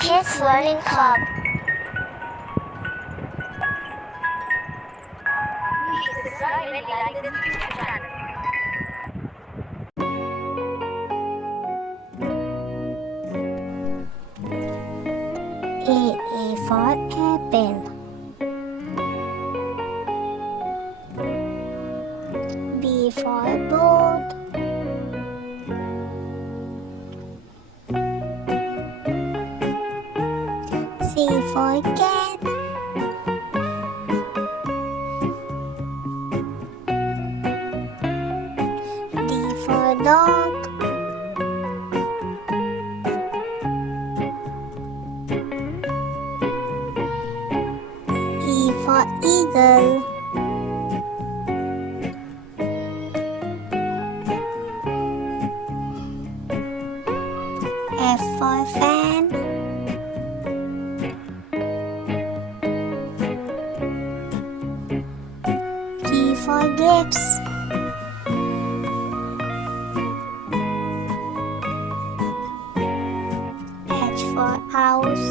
Kids Learning Club. Please subscribe and like this YouTube channel. A for apple. B for boat. C for cat. D for dog. E for eagle. F for fan. G for grapes. H for house.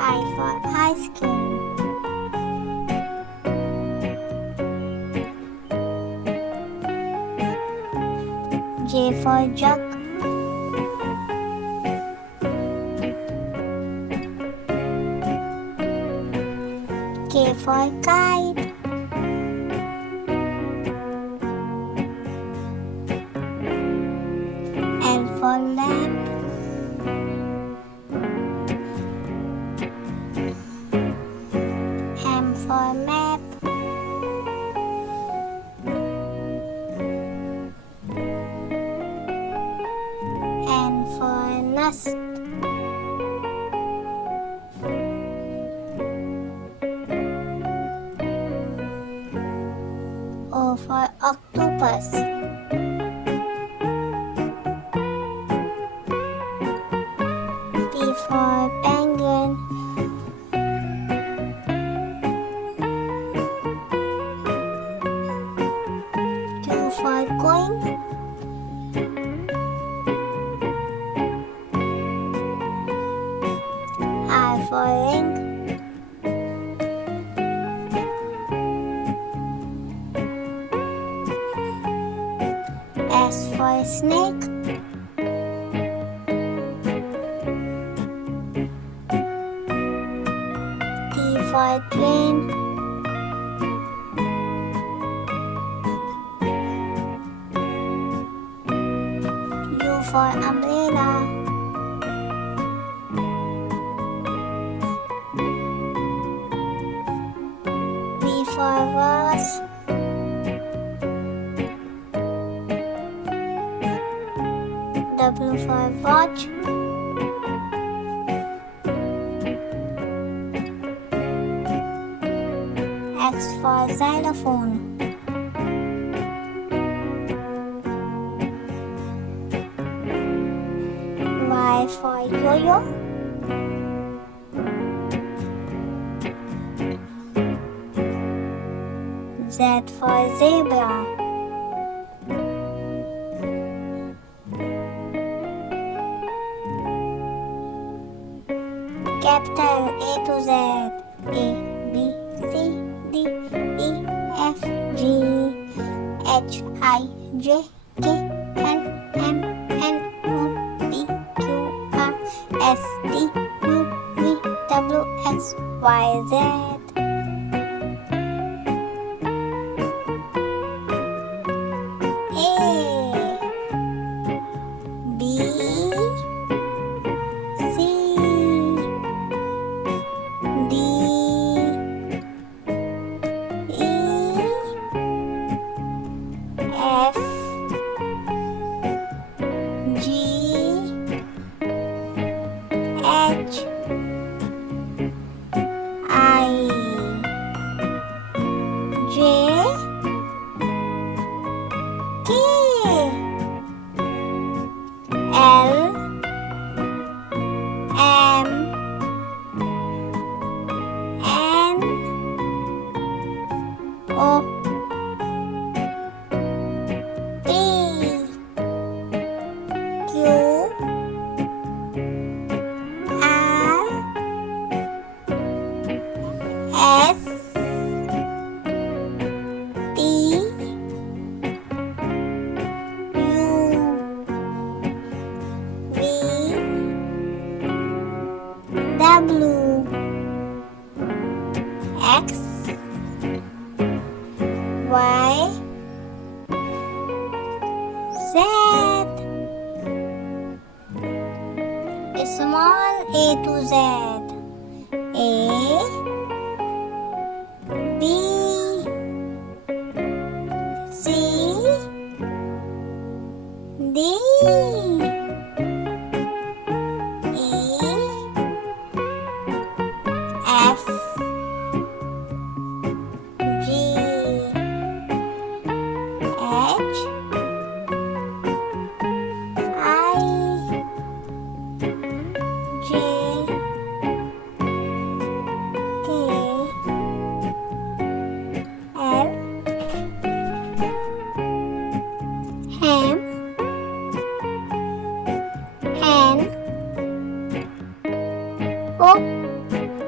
I for ice cream. J for jug. K for kite. L for lamp. M for map. N for nest. O for octopus. P for penguin. Q for coin. R for ring. S for snake. T for train. U for umbrella. V for vase. W for watch. X for xylophone. Y for yo-yo. Z for zebra. Capital A to Z. A, B, C, D, E, F, G, H, I, J, K, L, M, N, O, P, Q, R, S, T, U, V, W, X, Y, Z. A, B, C, D, E, F, G, H, I, J, K, L, M, N, O, to Z. A, B, C, D, E, F, G, H, I, J, K, L, M,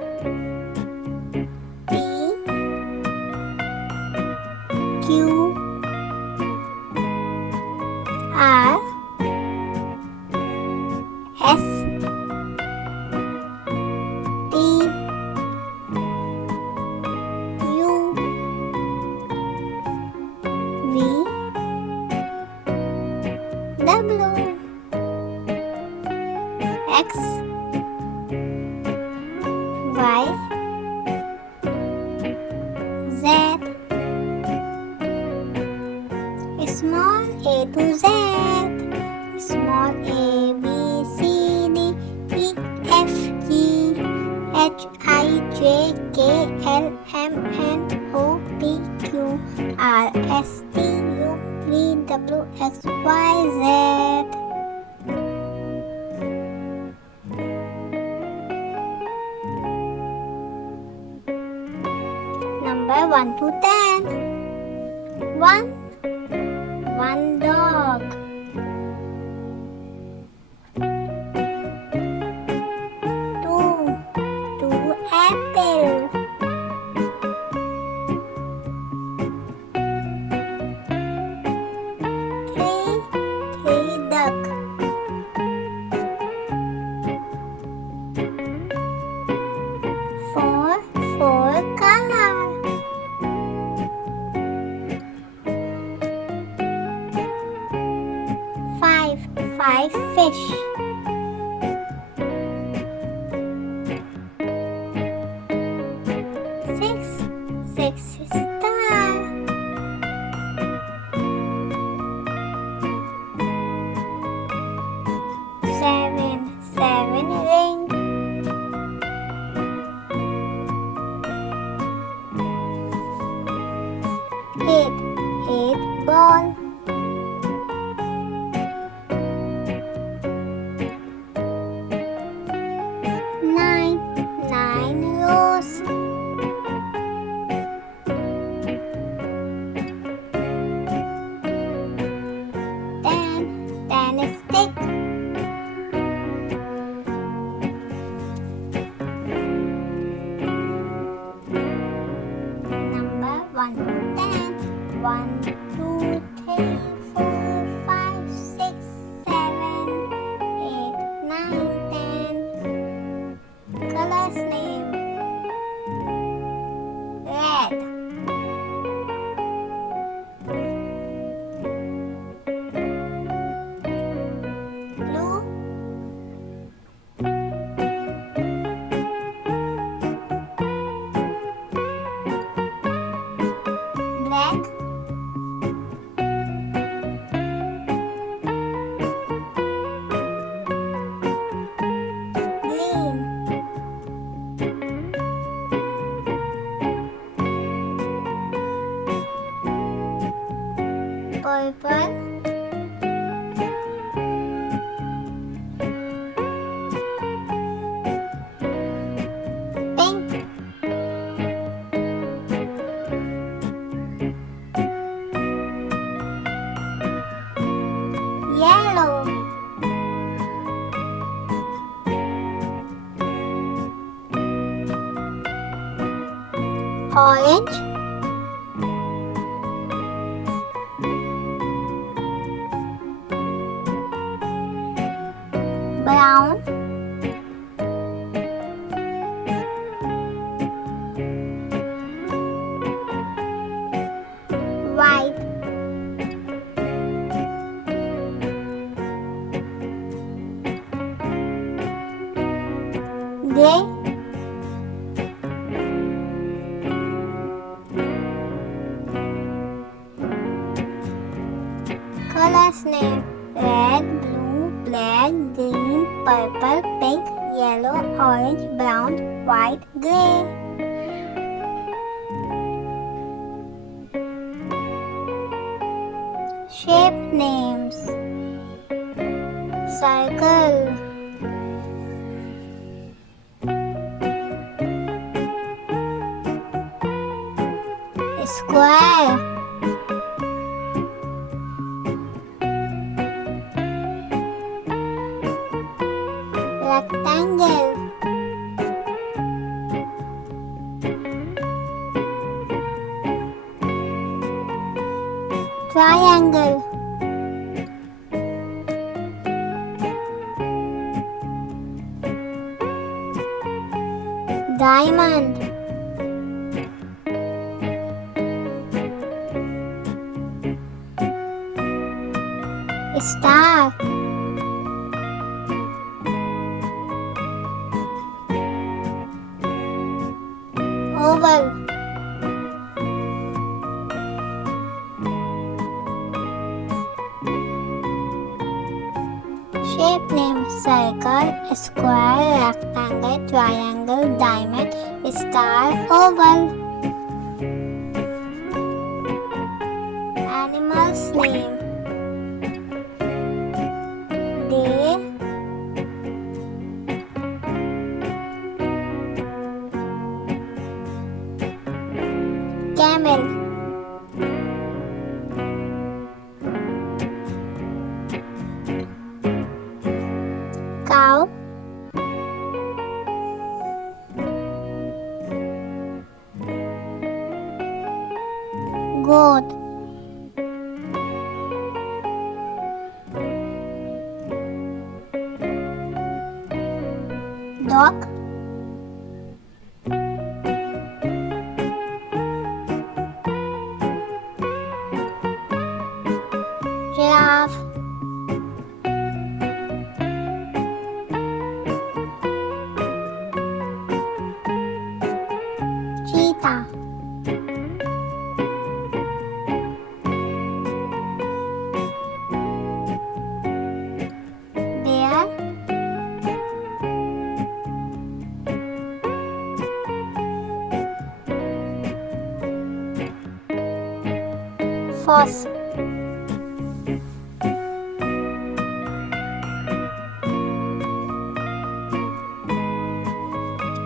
N, O, P, Q, R, S, T, U, V, W, X, Y, Z. Small a to Z. Small a, B, C, D, E, F, G, H, I, J, K, L, M, N, O, P, Q, R, S, T, U, V, W, X, Y, Z. Number 1 to 10. 1 dog. 2 apple. 3 duck. 4 car. 5 fish. 6 star. 7 ring. 8 ball. 9 rose. 10 stick. 1 to 10. 1, 2, 3, 4, 5, 6, 7, 8, 9, 10. Colors name. Red. Blue. Black. Green. Purple. Pink. Yellow. Orange. Brown. White. Plants name: red, blue, black, green, purple, pink, yellow, orange, brown, white, grey. Shape names: circle, square, rectangle, triangle, diamond, star, oval, shape name: circle, square, rectangle, triangle, diamond, star, oval. Animals name: deer, camel, cow, goat, dog, giraffe, cheetah, bear, fox,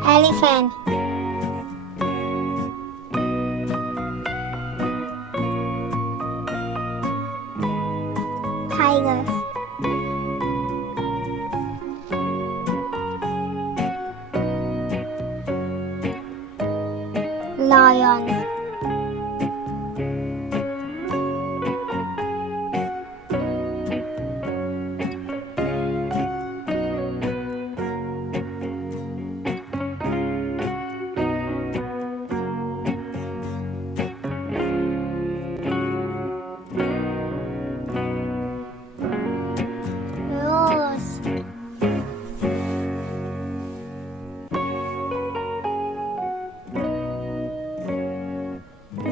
elephant, tiger, lion, rose,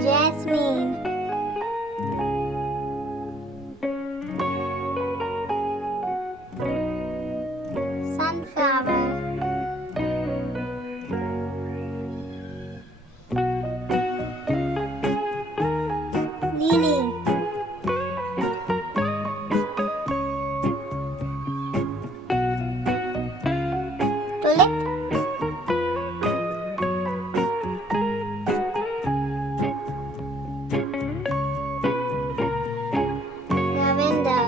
jasmine, sunflower, lily, tulip, lavender,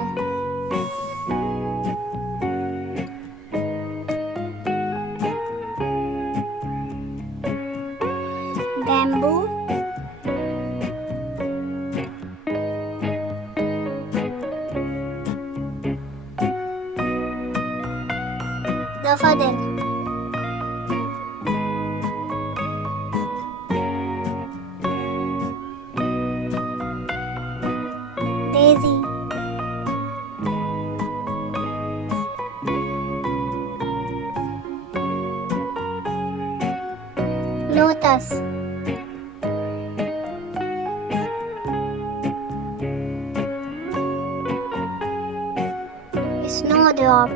bamboo, daffodil, daisy, lotus, snowdrop,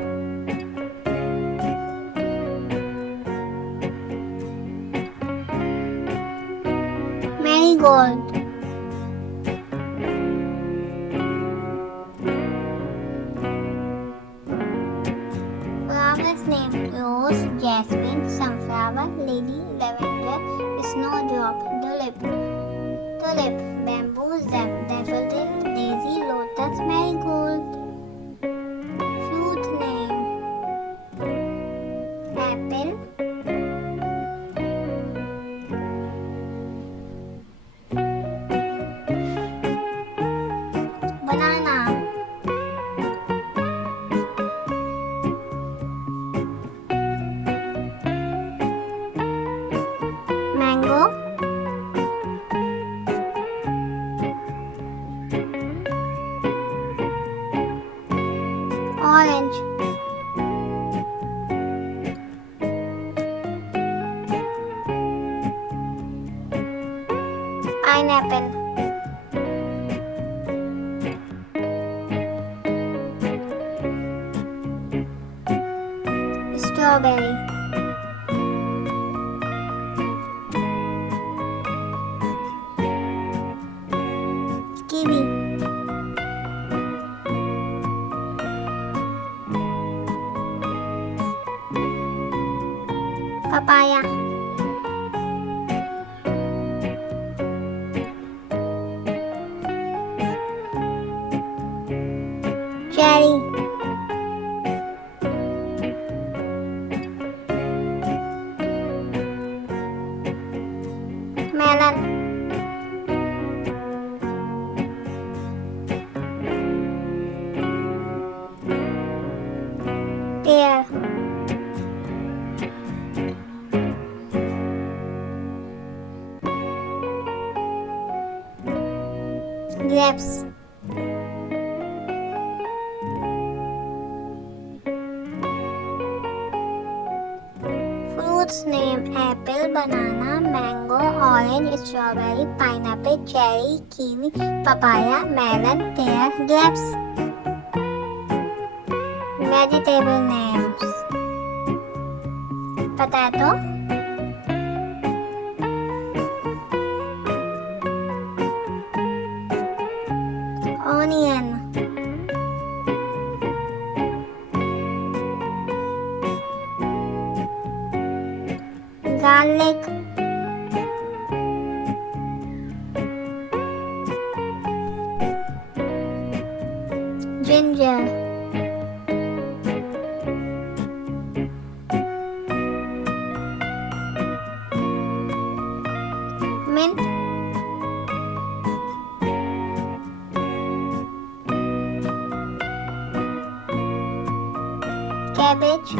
marigold, flowers name rose, jasmine, sunflower, lily, lavender, snowdrop, tulip, bamboo, daffodil, daisy, lotus, marigold. Fruit name apple, banana, mango, orange, pineapple, strawberry, kiwi, papaya, cherry, melon, pear, grapes, fruits name apple, banana, mango, orange, strawberry, pineapple, cherry, kiwi, papaya, melon, pear, grapes. Vegetable names potato, onion, garlic, ginger, mint, cabbage,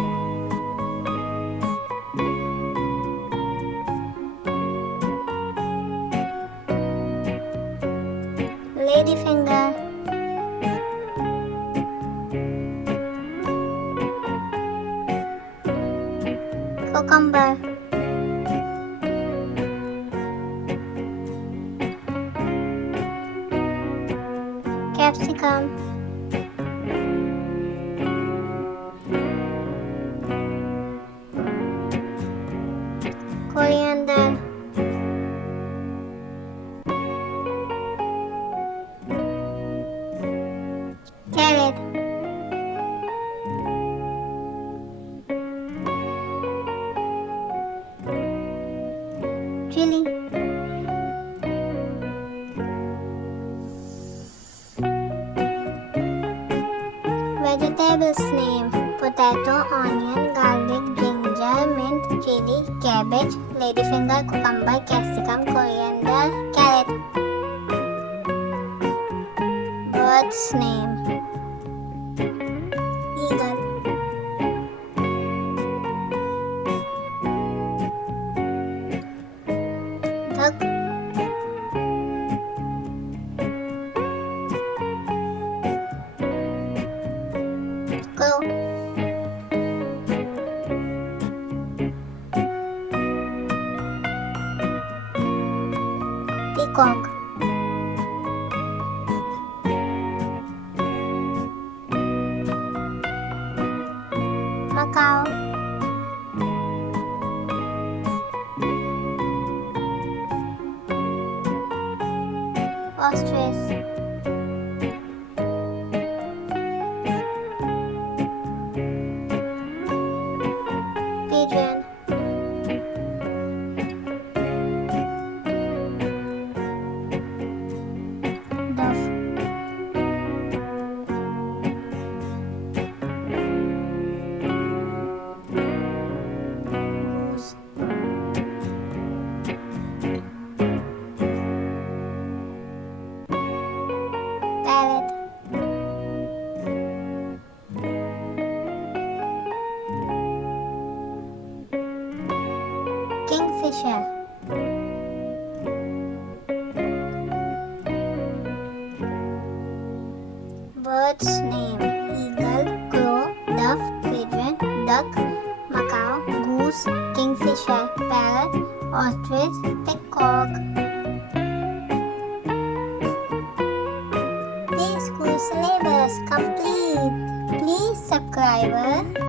ladyfinger, cucumber, capsicum, coriander, carrot, chili, vegetables name potato, onion, garlic, ginger, mint, chili, cabbage, ladyfinger, cucumber, capsicum, coriander, carrot. Birds name eagle, duck, crow, peacock, macaw, ostrich, pigeon, dove, goose, parrot, kingfisher, birds name: eagle, crow, dove, pigeon, duck, macaw, goose, kingfisher, parrot, ostrich, peacock. This school syllabus complete. Please subscribe